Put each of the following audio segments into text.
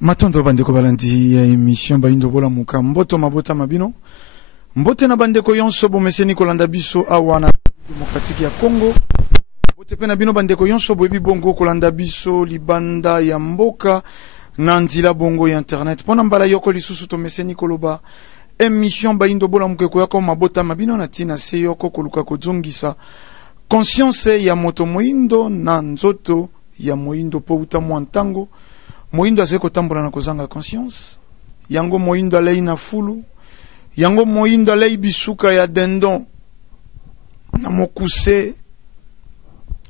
Matondo bandeko balandi ya émission Bayindo bola muka mboto mabota mabino mbote na bandeko yonso bomeseni kolanda biso awa na demokratiki ya Congo mbote pe na bino bandeko yonso boyebi bongo kolanda biso libanda ya mboka na nzila bongo ya internet pona mbala yoko lisusu tomeseni koloba émission Bayindo bola muka koyako mabota mabino na tina se yoko koluka kozongisa conscience ya moto moindo na nzoto ya moindo po utamwa ntango moindo azeko tambola na kozanga conscience yango moindo alei na fulu yango moindo alei bisuka ya dendon na mokuse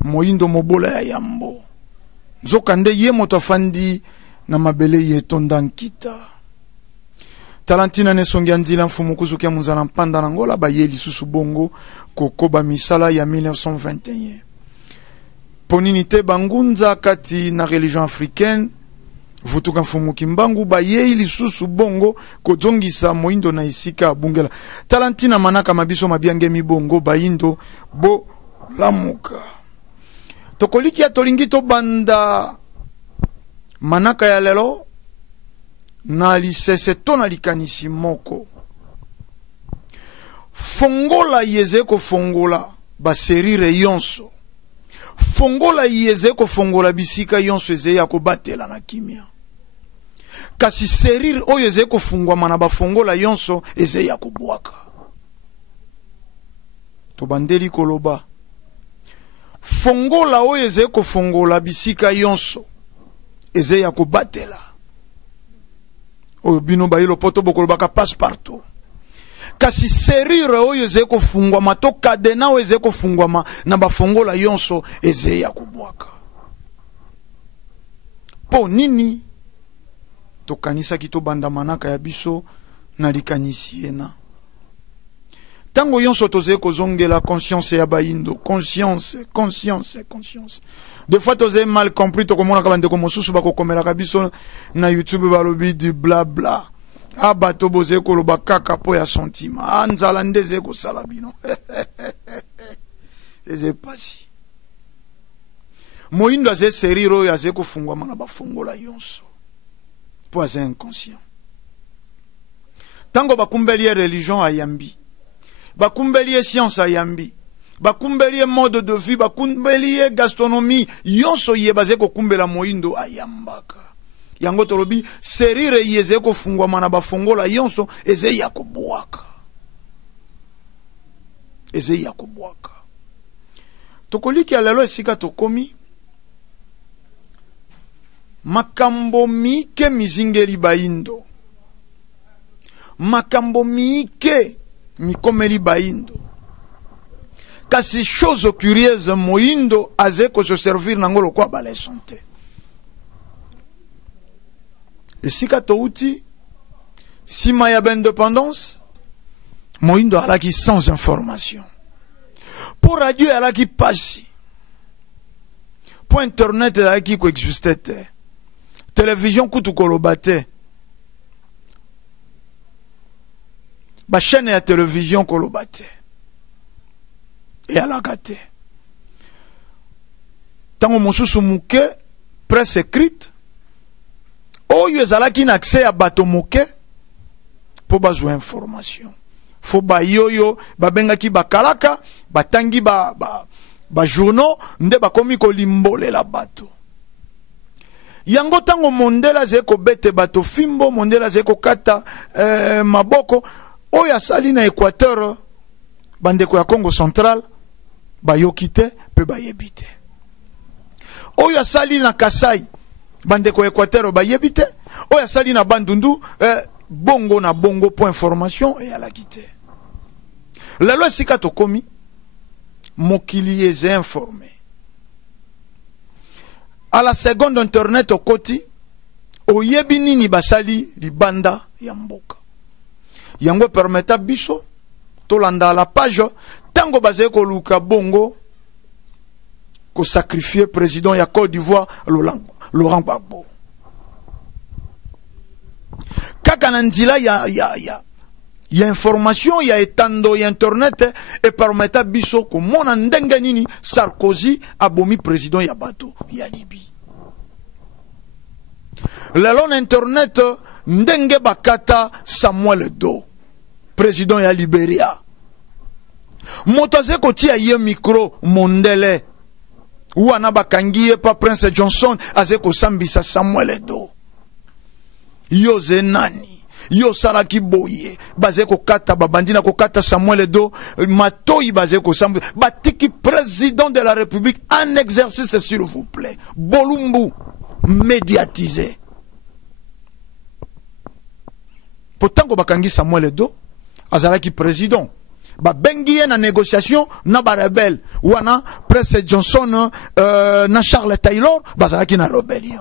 moindo mobola ya yambo nzoka nde ye moto afandi na mabele ye tonda nkita talantina ne songi anzila mfumu kuzukia munzala mpanda na ngola ba ye lisusu bongo kokoba misala ya 1921 ponini te bangunza kati na religion africaine vutuka mfumu kimbangu ba ye lisusu bongo kozongisa moindo na isika bungela talantina manaka mabiso mabiange mibongo bayindo bo lamuka tokoliki ya tolingi to banda manaka ya lelo na lisese to na likanisi moko fongola yeze ko fongola baserire yonso fongola yeze ko fongola bisika yonso eze ya ko batela na kimia kasi serire oyo eze ko fungwa mana ba fongola yonso eze ya ko bwaka to bandeli koloba fongola oyo eze ko fongola bisika yonso eze ya ko batela oyo bino ba yilo poto bokoloba ka passe partout kasi serire oyo eze ko fungwa mato kadena oyo eze ko fungwa na ba fongola yonso eze ya ko bwaka po nini to kanisa ki to banda manaka ya biso na likanisi ena tango yonso toze ko zongela conscience ya bayindo conscience des fois toze mal compris to komona ka bande ko mosusu ba ko komela ka biso na YouTube balobi di bla bla abato boze ko loba kaka po ya sentiment anzala ndeze ko sala bino eze pasi moindo aze seriro ya ze ko fungwa mana ba fongola yonso po aze inconscient tango bakumbeli religion ayambi bakumbeli science ayambi bakumbeli mode de vie bakumbeli gastronomie yonso ye baze ko kumbela moindo ayambaka yango tolobi serire yeze ko fungwa mana bafongola yonso eze ya kubwaka tokoliki alelo esika tokomi makambo mike mizingeli bayindo makambo mike mikomeli bayindo kasi chose curieuse moindo aze ko se servir nangolo kwa bale santé esika touti sima ya indépendance moindo alaki sans information pour radio alaki pasi pour internet alaki ko existait télévision kutu kolobate ba chaîne ya télévision kolobate et alakate tango mosusu muke presse écrite oyo ezalaki na accès à bato moke po bazwa information fo ba yoyo babengaki bakalaka batangi ba journaux nde bakomi kolimbolela bato yango tango mondela zeko bete bato fimbo mondela zeko kata maboko oyo asali na Équateur bandeko ya Congo central bayoki te pe bayebi te oyo asali na Kasai bandeko Équateur bayebi te oyo asali na Bandundu bongo na bongo po information et alaki te lelo esika tokomi mokili eze informé à la seconde internet okoti oyebi nini basali libanda ya mboka yango permeta biso tolanda la page tango baze ko luka bongo ko sacrifier président ya Côte d'Ivoire Laurent Gbagbo kaka na nzila ya information ya etando ya internet et permeta biso ko mona ndenge nini Sarkozy abomi président ya bato ya Libye lelo na internet ndenge bakata Samuel Doe président ya Liberia moto aze kotia ye micro mondele wana bakangi ye pa Prince Johnson aze kosambisa Samuel Doe yo ze nani yo salaki boye baze kokata babandina kokata Samuel Doe matoi baze kosambu batiki président de la République en exercice s'il vous plaît bolumbu médiatisé pourtant ko bakangi Samuel Doe azalaki président ba bengi na négociation na ba rebelle wana Prince Johnson na Charles Taylor bazalaki na rébellion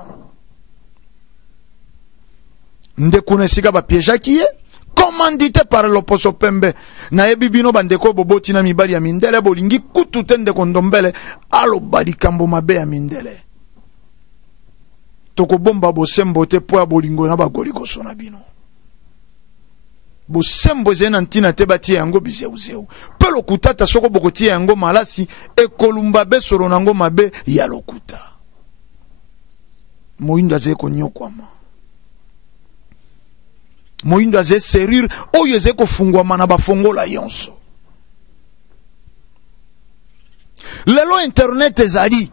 ndekuna sika ba piège qui est commandité par l'opposition Pembe na ebibino bandeko boboti na mibali ya mindele bolingi kutu tende kondombele alo bali kambo mabe ya mindele toko bomba bosembo te po bolingo na bagoli kosona bino bosembo zena ntina te bati yango bizeuzeu pe lokutata soko bokoti yango malasi ekolumba be solo nango mabe ya lokuta moinda ze konyokwama moindo aze serire oyo eze kofungwama na bafongola yonso lelo internet ezali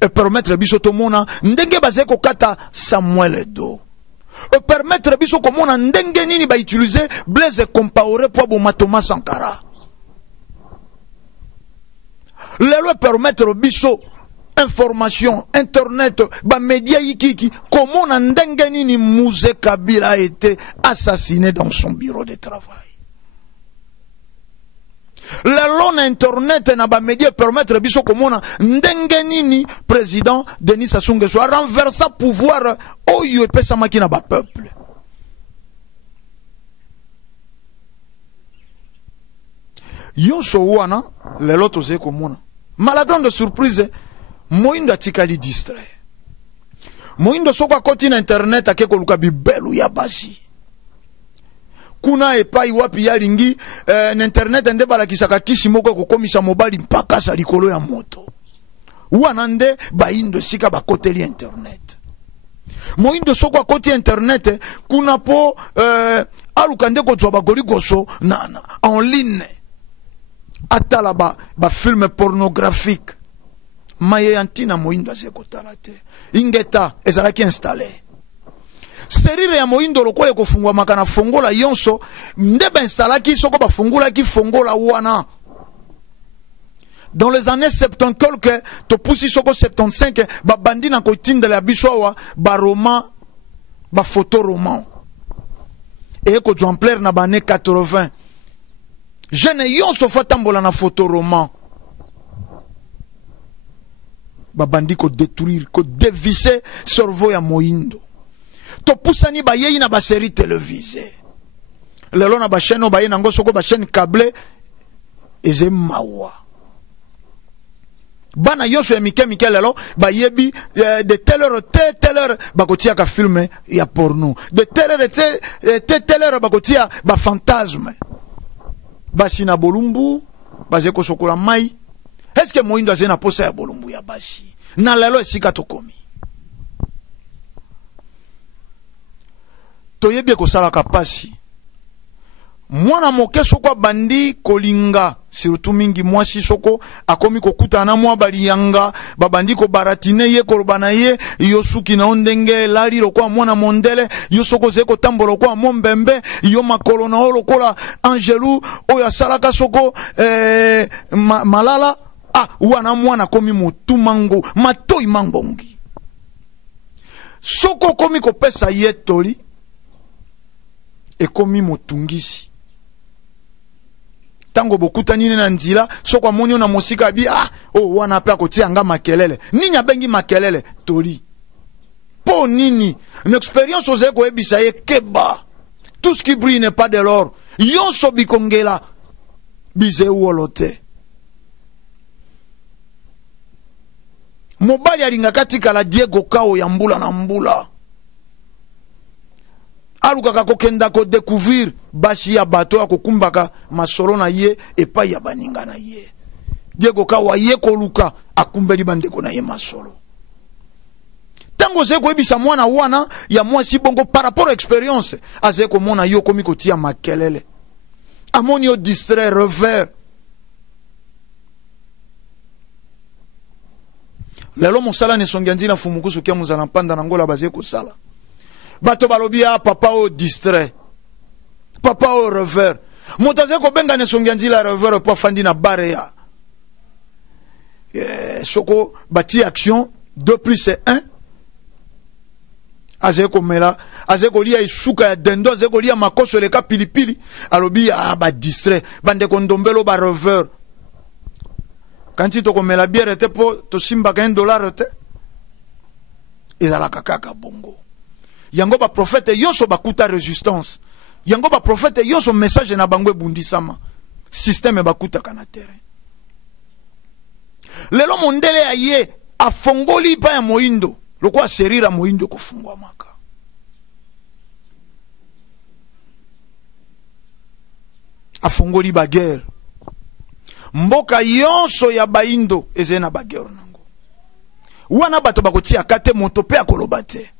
e permettre biso tomona ndenge baze kokata Samuel Doe e permettre biso komona ndenge nini ba utiliser Blaise Compaoré po boma Thomas Sankara lelo permettre biso information internet ba média yikiki comment na ndenge nini Mouze Kabila a été assassiné dans son bureau de travail la lone internet na ba média permettre biso comment na ndenge nini président Denis Sassou Nguesso a renversé pouvoir oyo epesa makina ba peuple yonso wana lelo toze komona malgré de surprise moindo atikali distrait moindo soko akoti na internet ake koluka bibelu ya basi kuna epai wapi ya lingi na internet nde balakisaka kisi moko kokomisa mobali mpaka sa likolo ya moto wana nde baindo sika bakoteli internet moindo soko akoti internet kuna po aluka nde kozwa bagoli goso na en ligne atala ba film pornographique maye antina moindo azeko talate ingeta ezalaki installé serire ya moindo lokoye kofungwa makana fongola yonso ndebe installaki soko ba fongola ki fongola wana dans les années 70 quelque to pusi soko 75 ba bandi na kotinda la biswa ba roman ba photo roman et ko exemplaire na ba années 80 jeune yonso fatambola na photo roman babandi ko détruire ko dévisser cerveau ya moindo to pusani ba yeyi na ba série télévisée lelo na ba chaîne ba yena ngo soko ba chaîne câblée eze mawa bana yoso ya mike lelo ba yebi de telle heure ba kotia ka film ya porno de telle heure ba kotia ba fantasme basi na bolumbu baze ko sokola mai. Est-ce que moindo azena posa ya bolumbu ya basi na lelo esika tokomi toyebi kosala kapasi mwana moke soko bandi kolinga surtout mingi mwasi soko akomi kokuta na mwa baliyanga babandi ko baratine ye kolobana ye yo suki na ondenge lari lokwa mwana mondele yo soko zeko tambola kwa mombembe yo makolo na olokola Angelou oyo asalaka soko malala wana mwana komi motu mango matoi mangongi soko komi kopesa ye toli ekomi motungisi tango bokuta nini na nzila soko amoni na mosika bi wana pe akotia nga makelele nini abengi makelele toli po nini une expérience oze ko ebisa ye keba tout ce qui brille n'est pas de l'or yonso bikongela bize wolote mobali alinga katika la Diego Kao ya mbula na mbula alukaka kokenda ko découvrir bashi ya bato akokumbaka masolo na ye epai ya baninga na ye Diego Kao ye koluka akumbeli bandeko na ye masolo Tango zeko ebisa mwana wana ya mwasi bongo par rapport à expérience azeko mona yo komi kotia makelele amoni yo distrait revers lelo mosala ne songanzi na fumukusu kia muzala mpanda na ngola bazeko sala bato balobi ya papa o distrait papa o revers motazeko benga ne songanzi la revers po fandi na bare ya soko bati action 2 plus c'est 1 azeko mela azeko lia isuka ya dendo azeko lia makoso leka pilipili alobi ba distrait bande kondombelo ba revers quand tu to mela bière te po to simba $1 te ezala kaka bongo yango ba prophète yoso bakuta résistance yango ba prophète yoso message na bangwe bundisama système bakuta kana terrain lelo mondele aye afongoli pa ya moindo loko aserira moindo kufungwa maka afongoli ba guerre mboka yonso ya baindo ezena ba guerre nango wana bato bakotia kate moto pe akoloba te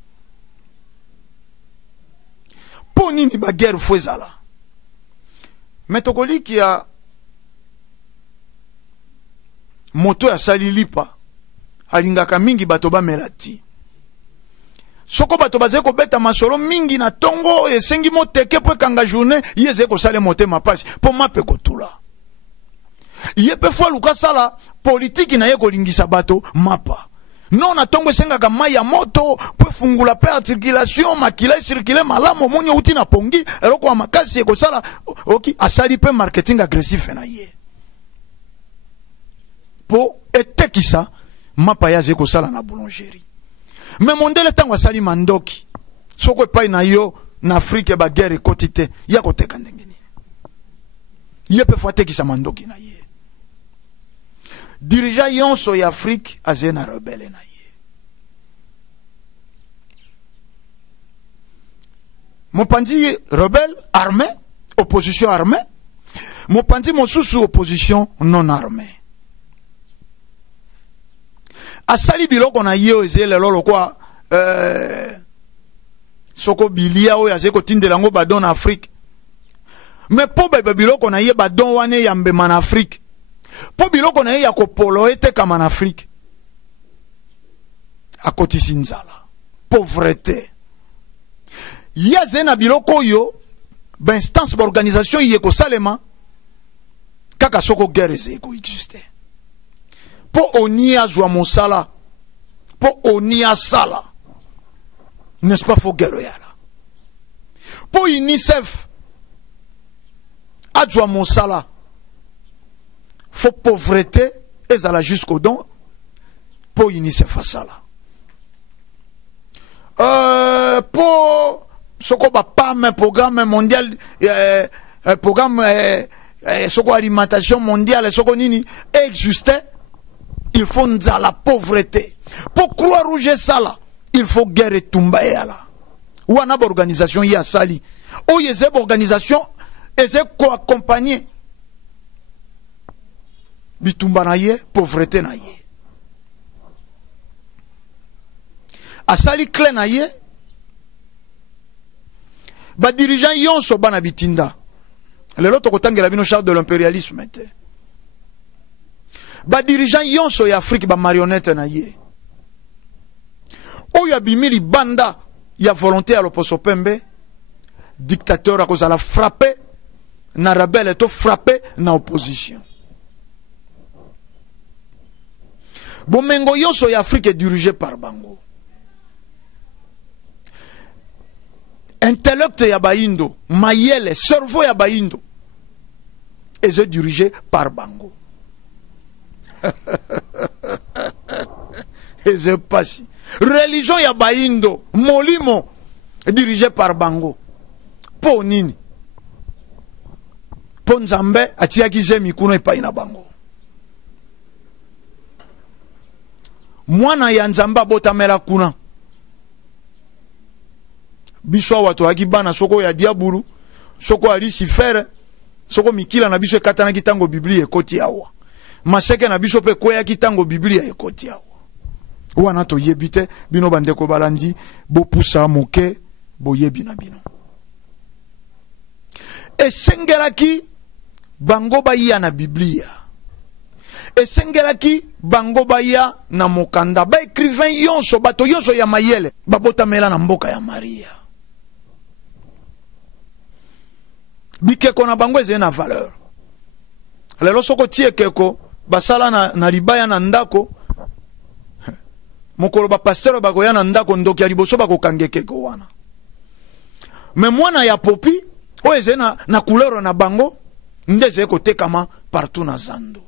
po nini ba guerre fo ezala metokoliki ya moto ya sali lipa alingaka mingi bato bamela ti soko bato bazeko beta masolo mingi na tongo esengi moteke po ekanga journée yeze ko sale motema pasi po mape kotula ye pe fwa luka sala politiki na ye kolingisa bato mapa non na tongo esengaka mai ya moto po fungula pe circulation makila circuler malamu monyo uti na pongi eloko ya makasi ekosala oki asali pe marketing agressif na ye po etekisa mapa ya zeko sala na boulangerie mais mondele tango asali mandoki soko epai na yo na Afrique ba guerre ekoti te ya koteka ndenge nini ye pe fwa tekisa mandoki na ye dirigeant yonso ya Afrique azena rebelle na ye mopanzi rebelle armé opposition armée mopanzi mosusu opposition non armée asali biloko na ye ezele lolo kwa soko bilia o yazeko tindela ngo badon na Afrique mais po bebe biloko na ye badon wane yambe man Afrique po biloko na ye ya kopolo ete kama na Afrique akotisi nzala pauvreté yazena biloko yo ba instance ba organisation ye ko salema kaka soko guerre zeko existe po oni azwa mosala po oni asala n'est-ce pas fo guerre yala po UNICEF azwa mosala fo pauvreté ezala jusqu'au don po UNICEF asala po soko ba PAM programme mondial programme soko alimentation mondiale soko nini existait. Il faut la pauvreté. Pour croire rouge sala, il faut guerre tumba yala. Ou une organisation y a sali. Ou y a une organisation et c'est quoi accompagner. Bitumba na ye, pauvreté na ye. Asali clé na ye. Ba dirigeant yon so bana bitinda. Le loto kotangela bino char de l'impérialisme était. Ba dirigeant yonso ya Afrique ba marionnette na ye oyo bimili banda ya volonté à l'opposition pembe dictateur a cause à la frapper na rebelle to frapper na opposition bomengo yonso ya Afrique est dirigé par bango intellect ya baindo mayele cerveau ya baindo est dirigé par bango. Et c'est pas si. Religion ya baindo, molimo, dirigé par bango. Po nini? Po nzambe, atiaki zemi kuno epai na bango. Mwana ya nzamba botamela kuna. Biso watu akibana soko ya diaburu, soko alisi fere, soko mikila na biso katana kitango Biblia ekoti awa. Maseke na biso pe kwea kitango Biblia ekoti awa. wana to yebite bino bandeko balandi bo pusa moke bo yebina bino esengelaki bango baya na Biblia esengelaki bango baya na mokanda ba écrivain yonso bato yonso ya mayele babotamela na mboka ya Maria bikeko na bango eze na valeur lelo soko tie keko basala na libaya na ndako mokolo ba pasteur bakoya na ndako ndoki ya liboso bakokange keko wana me mwana ya popi o eze na couleur na bango ndeze kotekama partout na zando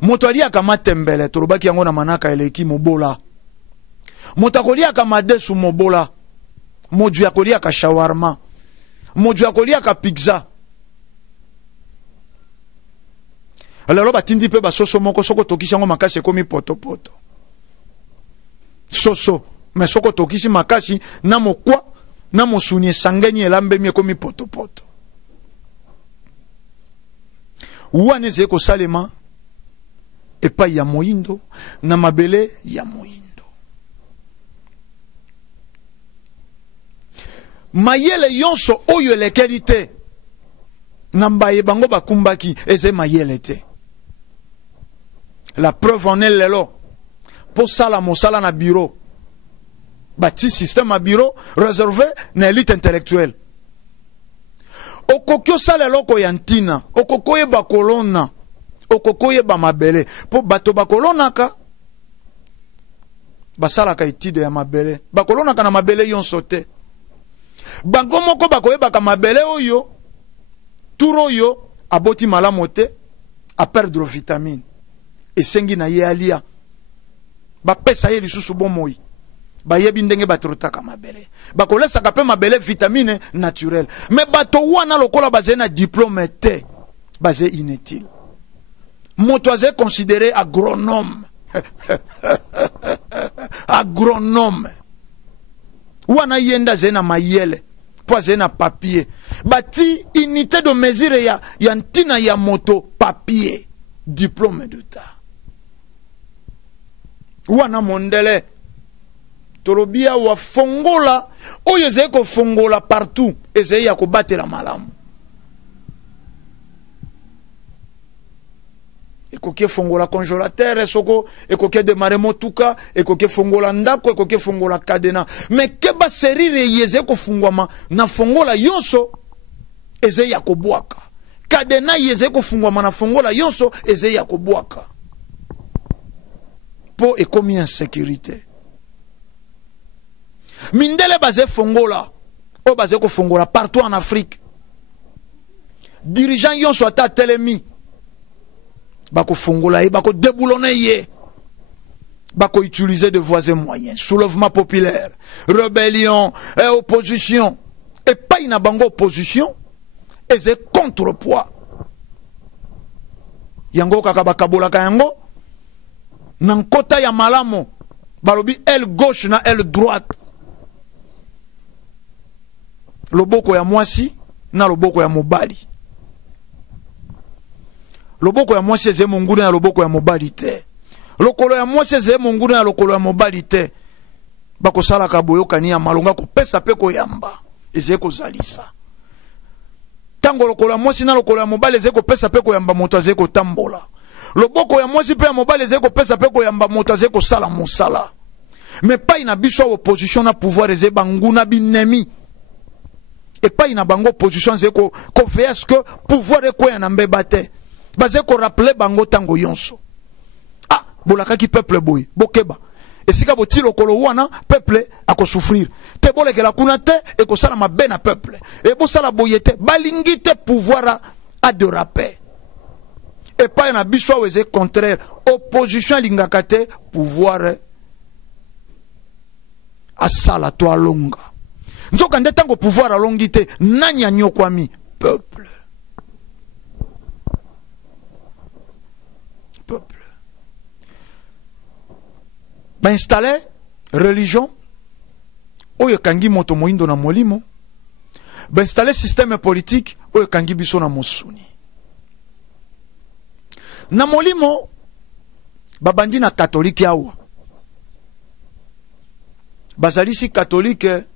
moto aliaka matembele tolobaki yango na manaka eleki mobola moto akoliaka madesu mobola moju akoliaka shawarma moju akoliaka pizza lelo batindi pe basoso moko soko tokisi yango makasi ekomi potopoto soso me soko tokisi makasi na mokwa na mosuni esangani elambemi ekomi potopoto wana eze kosalema epai ya moindo na mabele ya moindo mayele yonso oyo elekeli te na mbaye bango bakumbaki eze mayele te la preuve en est lelo po sala mosala na bureau bati système à bureau réservé na élite intellectuelle okokyo sala loko ya ntina okokoye bakolona okokoye ba mabele po bato bakolonaka basalaka étude ya mabele bakolonaka na mabele yonso te bango moko bakoyebaka mabele oyo turo oyo aboti malamu te a perdre vitamine esengi na ye alia bapesa ye lisusu bomoi bayebi ndenge batrotaka mabele bakolesaka pe mabele vitamine naturelle mais bato wana lokola baze na diplôme te baze inutile moto aze considéré agronome agronome wana yenda aze na mayele po aze na papier bati unité de mesure ya ntina ya moto papier diplôme d'état wana mondele tolobia wa fongola oyo eze ko fongola partout eze ya ko batela malamu ekoke fongola congélateur soko ekoke démarrer motuka ekoke fongola ndako ekoke fongola cadena mais keba serire yeze ko fungwama na fongola yonso eze ya ko bwaka cadena yeze ko fungwama na fongola yonso eze ya ko bwaka po ekomi insécurité mindele baze fongola o baze ko fongola partout en Afrique dirigeant yonso ata telemi bako fongola ye bako déboulonner ye bako utiliser de voies et moyens soulèvement populaire rébellion et opposition et pas ina bango opposition et c'est contrepoids yango kaka bakabolaka yango nankota ya malamo balobi aile gauche na aile droite loboko ya mwasi na loboko ya mobali loboko ya mwasi eze monguna ya loboko ya mobali te lokolo ya mwasi eze monguna ya lokolo ya mobali te bakosalaka boyokani ya malonga kopesa pe koyamba eze kozalisa tango lokolo ya mwasi na lokolo ya mobali eze kopesa pe koyamba moto aze kotambola loboko ya mwasi pe ya mobali eze kopesa pe koyamba moto aze kosala mosala mais pas ina biso opposition na pouvoir eze banguna binemi et pas ina bango opposition eze ko veiller ce que pouvoir ekoya na mbeba te baze ko rappeler bango tango yonso ah bolakaki peuple boy bokeba esika boti lokolo wana peuple ako souffrir te bolekela kuna te ekosala mabe na peuple e bosala boyete balingi te pouvoir a de rapper et pas na biso weze contraire opposition lingaka te pouvoir asala to alonga nzoka nde tango pouvoir alongi te nani anyokwami peuple ba installer religion oyo kangi moto moindo na molimo ba installer système politique oyo kangi biso na mosuni na molimo babandi na catholique awa bazalisi catholique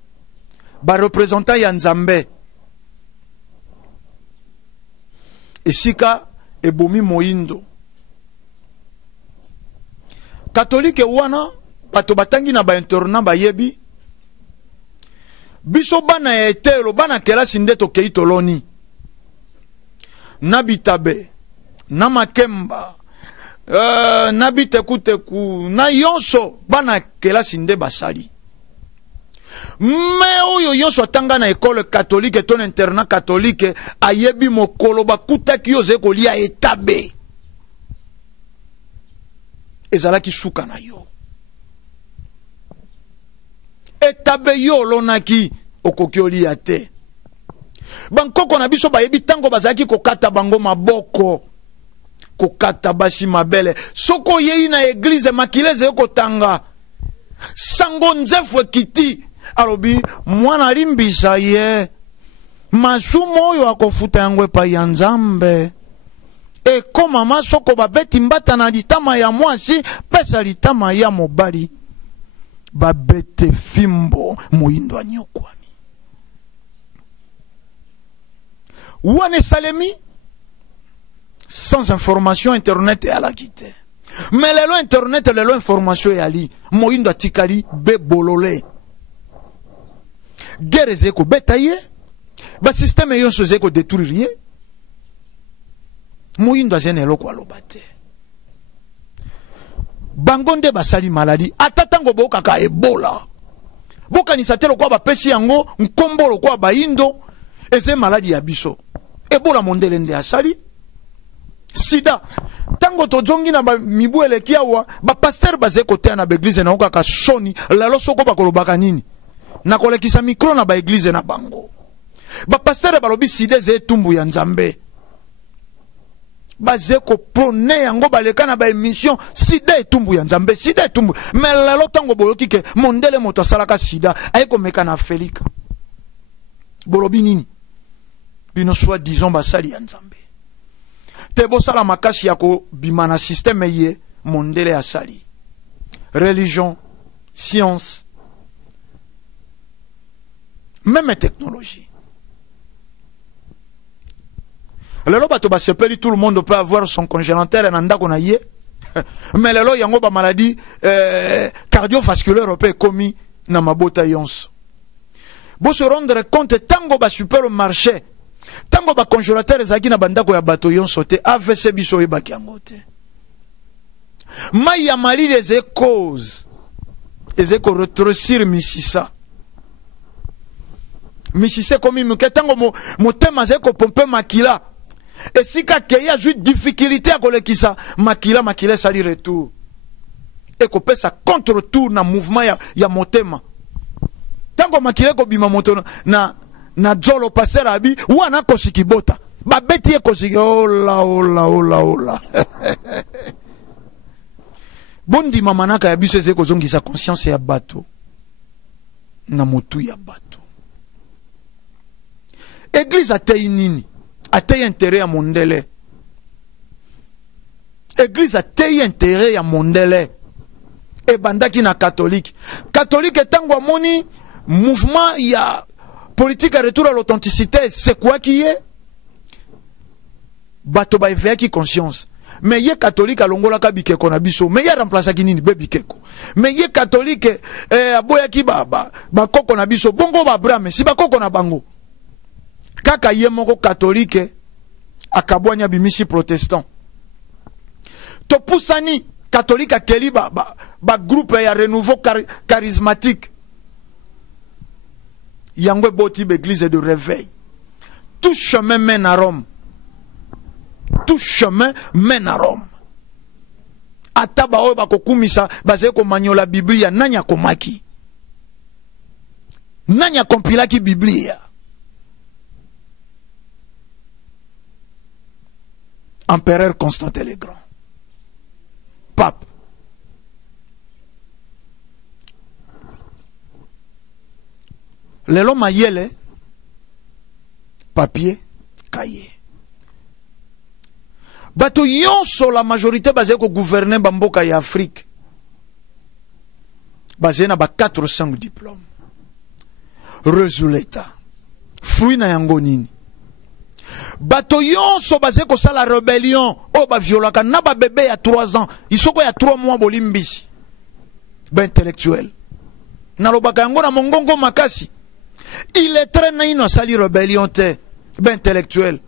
ba représentant ya Nzambe esika ebomi moindo catholique wana bato batangi na ba internat bayebi biso bana ya etelo bana kelasi nde tokei toloni na Bitabe na Makemba na Bitekuteku na yonso bana kelasi nde basali me oyo yonso atanga na école catholique ton internat catholique ayebi mokolo bakutaki yo ze kolia Etabe ezalaki suka na yo Etabe yo lonaki okoki olia te bankoko na biso bayebi tango bazalaki kokata bango maboko kokata basi mabele soko yei na église makileze kotanga sango nzefu ekiti alobi mwana limbisa ye masumo oyo akofuta yango epai ya Nzambe ekoma masoko babeti mbata na litama ya mwasi pesa litama ya mobali babete fimbo moindo anyokwami wane salemi sans information internet à la quitte mais lelo internet lelo information ya li moindo atikali be bolole guerre zeko betaye ba système yo so zeko détruire moindo azenelo kwa lobate bangonde basali maladi atatango boka ka Ebola boka ni satelo kwa ba pesi yango nkombolo kwa baindo eze maladi ya biso Ebola mondele nde asali sida tango tojongi na ba mibu eleki awa ba pasteur baze kote na ba église na okaka soni lalo soko bakolobaka nini na kolekisa micro na ba église na bango ba pasteur balobi sida ze tumbu ya Nzambe baze ko prone yango baleka na ba émission sida etumbu ya Nzambe sida etumbu mais lalo tango boyoki ke mondele moto asalaka sida ayeko meka na Felika bolobi nini bino soit disons basali ya Nzambe te bosala makasi yako bimana système ye mondele asali religion science même technologie lelo bato basepeli tout le monde peut avoir son congélateur na ndako na ye mais lelo yango ba maladie cardiovasculaire peut komi na mabota yonso bo se rendre compte tango ba supermarché tango ba congélateur ezaki na bandako ya bato yonso te AVC biso ebaki yango te mai ya mali les cause ezeko retrocir misisa misise komi muke tango motema zeko pompe makila esika ke ya juste difficulté à kolekisa makila sali retour et ko pesa contre tour na mouvement ya motema tango makila ko bima moto na dzolo passer abi wana kosikibota babeti e kosiki ola bondi mamanaka ya biso ezeko zongisa conscience ya bato na motu ya bato église atei nini atei intérêt ya mondele église atei intérêt ya mondele ebandaki na catholique tango amoni mouvement ya politique à retour à l'authenticité c'est quoi qui est bato ba éveillaki conscience mais ye catholique alongolaka bikeko na biso mais ye remplaçaki nini be bikeko mais ye catholique aboyaki ba koko na biso bongo ba Abraham si ba koko na bango kaka ye moko catholique akabwanya bimisi protestant to pusani catholique akeli ba groupe ya renouveau charismatique yango boti l'église de réveil tout chemin mène à Rome tout chemin mène à Rome ataba oyo bakokumisa bazali komanyola biblia nani akomaki nani akompilaki biblia empereur Constantin le Grand pape lelo mayele papier cahier bato yonso la majorité basé ko gouverner bamboka ya Afrique basé na ba 4 ou 5 diplômes. Résultat fruit na yango nini? Bato yonso basé ko sala rébellion o ba violaka na ba bébé ya 3 ans isoko ya 3 mois bolimbisi ba intellectuel na lobaka yango na mongongo makasi. Il est très naïno sali rébellion te ba intellectuel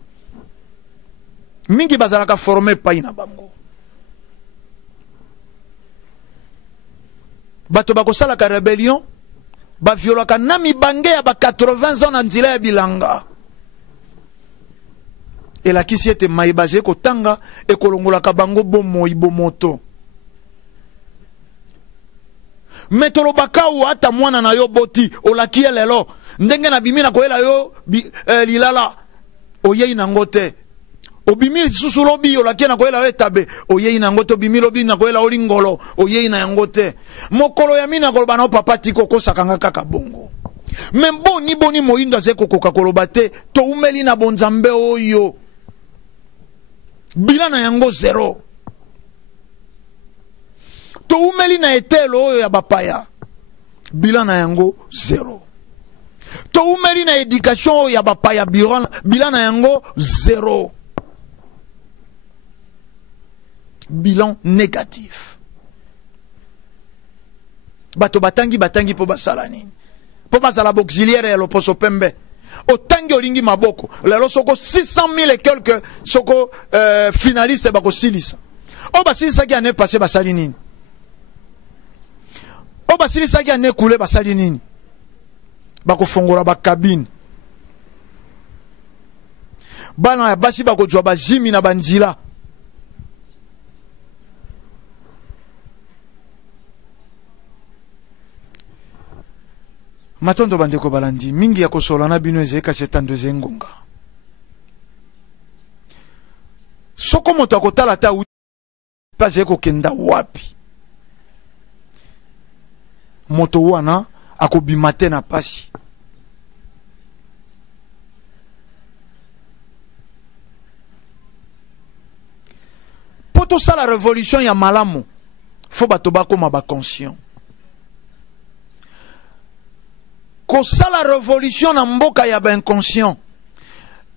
mingi bazalaka formé pa ina bango. Bato bako sala ka rébellion ba violaka na mibange ya ba 80 ans na nzila ya bilanga. Et la kisi ete maïbaze ko tanga e kolongola ka bango bomo ibomoto. Metolo baka ou ata mwana na yo boti olaki lelo ndenge na bimi na koela yo lilala oyei na ngote. Obimi susu lobi olaki na koela yo tabe oyei na ngote. Obimi lobi na koela olingolo oyei na ngote. Mokolo ya mina koloba na papa tiko kosakanga kaka bongo. Membo ni boni moindo azeko koka kolobate to umeli na bonzambe oyo. Bilan na yango 0. To umeli na etelo oyo ya bapaya. Bilan na yango 0. To umeli na éducation oyo ya bapaya bilan na yango 0. Bilan négatif. Bato batangi po basala nini? Po basala auxiliaire ya loposo pembe. Otangi olingi maboko. Lelo soko 600 000 et quelques soko finalistes bako silisa. O basilisa ki ane passé basali nini? O basilisa ki ane koule basali nini? Bako fongola ba cabine. Bana ya basi bako jwa ba jimi na banjila. Matondo bandeko balandi mingi ya kosola na bino ezeka setando zengonga. Soko moto akotala ta pas eko kenda wapi. Moto wana akobimate na pasi. Poto sa la révolution ya malamu. Faut bato bakoma ba conscient. Ko sala révolution na mboka ya ba inconscient.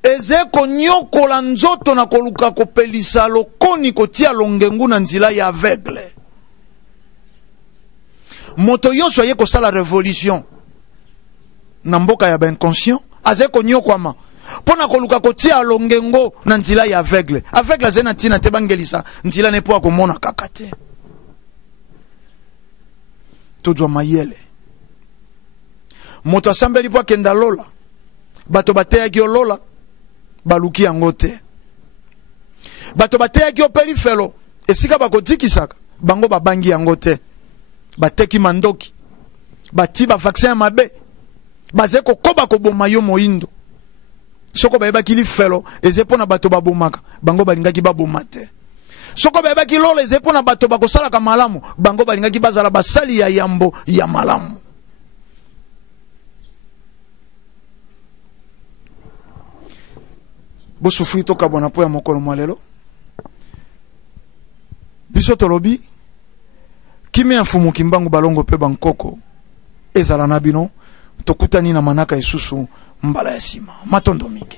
Eze ko nyokola nzoto na koluka kopelisa lokoni kotia longengu na nzila ya aveugle. Moto yonso ye ko sala révolution na mboka ya ba inconscient aze ko nyokwama pona koluka kotia longengo na nzila ya aveugle. Aveugle zena tina te bangelisa nzila ne po komona kakate. Todwa mayele. Moto asambeli po kenda lola. Bato bateya ki lola. Baluki yango te. Bato bateya ki opeli felo. Esika bako tikisaka. Bango babangi yango te. Bateki mandoki. Bati ba vaccin mabe. Bazeko koba koboma yo moindo. Soko bayeba ki li felo. Ezepo na bato babomaka. Bango balinga ki baboma te. Soko bayeba ki lola ezepo na bato bako salaka malamu. Bango balinga ki bazala basali ya yambo ya malamu. Bo souffri to kabona po ya mokolo mwalelo. Biso tolobi kimi ya fumu kimbangu balongo pe bankoko ezala na bino tokutani na manaka isusu mbala ya sima. Matondo mingi.